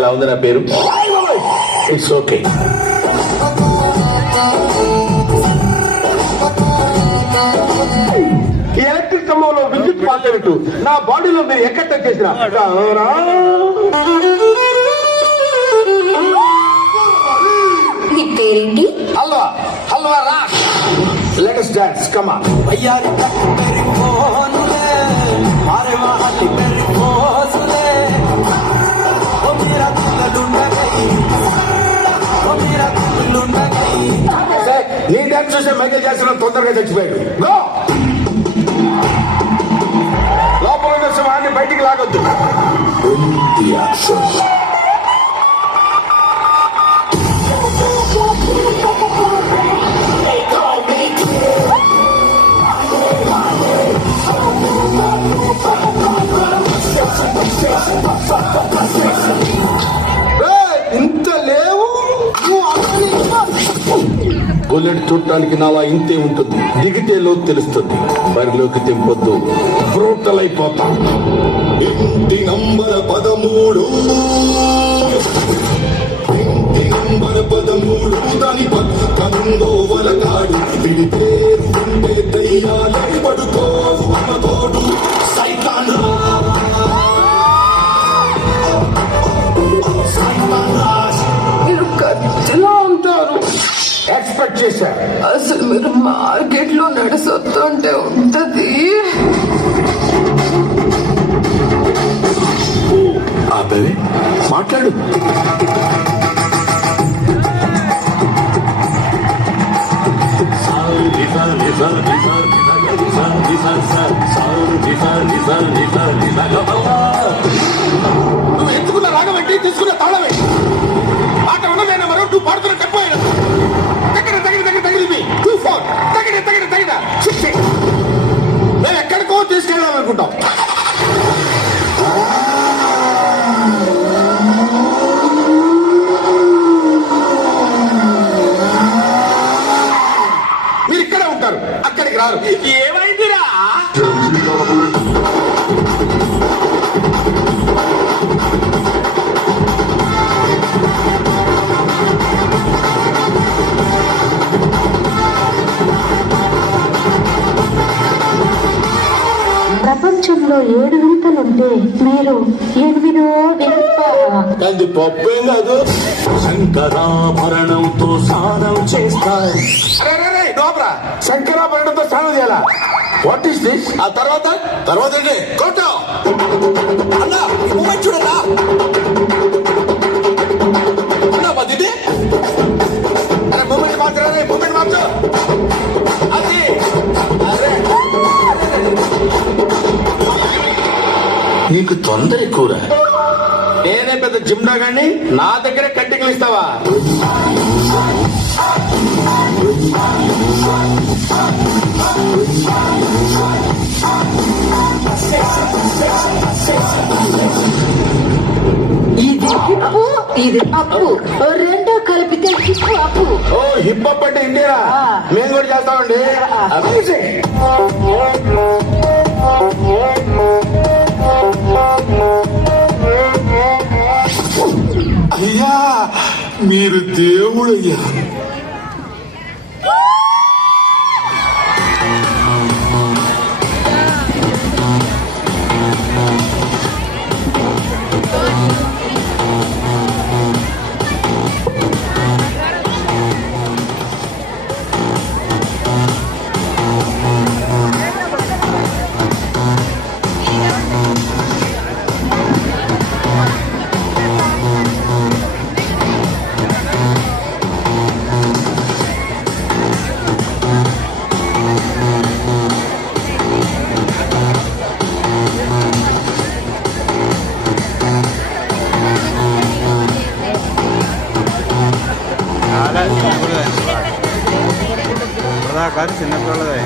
ఎలా ఉంది నా పేరు? It's okay. ఈ ఎలక్ట్రిక్ స్తంభంలో విద్యుత్ పాల్గొనట్టు నా బాడీలో మీరు ఎక్కడ టచ్ చేసిన నీ పేరేంటి? హల్వా హల్వా రా. Let us dance, come on. भैयारी तक मेरी फोन ले मारे वाली मेरी फोस ले ओ मेरा दिल लुंड गई ओ मेरा दिल लुंड गई నీ డాన్స్ చూసే మైకేల్ జాక్సన్ తొందరగా చచ్చిపోయాడు. Go! లోపల ఉన్న సింహాన్ని బయటికి లాగొద్దు. ఇంత లేవు. బుల్లెట్ చూడటానికి నాలా ఇంతే ఉంటుంది, దిగితే లోతు తెలుస్తుంది. బరిలోకి తెంపొద్దు, బ్రూటల్ అయిపోతా. ఇంటి నంబర్ 13 ఇంటి నంబర్ 13 దాని పక్కనుందో వలగాడు వీడి పేరు ఉంటే దయ్యాలే పడుకోవు అమ్మతోడు సైతాన్ రాజ్. మీరు ఖర్చులో ఉంటారు. ఎక్స్పెక్ట్ చేశా. అసలు మీరు మార్కెట్ లో నడిసొస్తుంటే ఉంటది. ఆపేవి మాట్లాడు. నువ్వు ఎంచుకున్న రాగం ఏంటి, తీసుకున్న తాళం ఏంటి? ఆట ఉన్నదైనా మరో నువ్వు పాడుతున్న తక్కువైనా తగిన తగిన తగిన తగిలింది 2-4 తగిన తగిన తగిన 6. మేము ఎక్కడికో తీసుకెళ్ళాలనుకుంటాం. మీరు ఇక్కడే ఉంటారు, అక్కడికి రారు. ఏమైందిరా? ప్రపంచంలో 7 వింతలుంటే మీరు 8వ వింత. అది పప్పేం కాదు. శంకరాభరణంతో స్నానం చేస్తారు. శంకరాభరణంతో స్నానం చేయాలా? What is this? ఆ తర్వాత తర్వాత ఏంటి? కోట అన్నా మూమెంట్ చూడరా అన్నా మధ్య అరే మూమెంట్ మాత్రమే మూమెంట్ మార్చు. అది అరే నీకు తొందర ఎక్కువరా. నేనే పెద్ద జిమ్నా గాని నా దగ్గర కట్టింగ్లు ఇస్తావా? ఇది హిప్పు, ఇది అప్పు, రెండో కలిపితే హిప్పు అప్పు. ఓ హిప్ హాప్ అంటే ఇండియా మేము కూడా చేస్తామండి. అయ్యా మీరు దేవుడయ్యా. చిన్నపిల్లలదే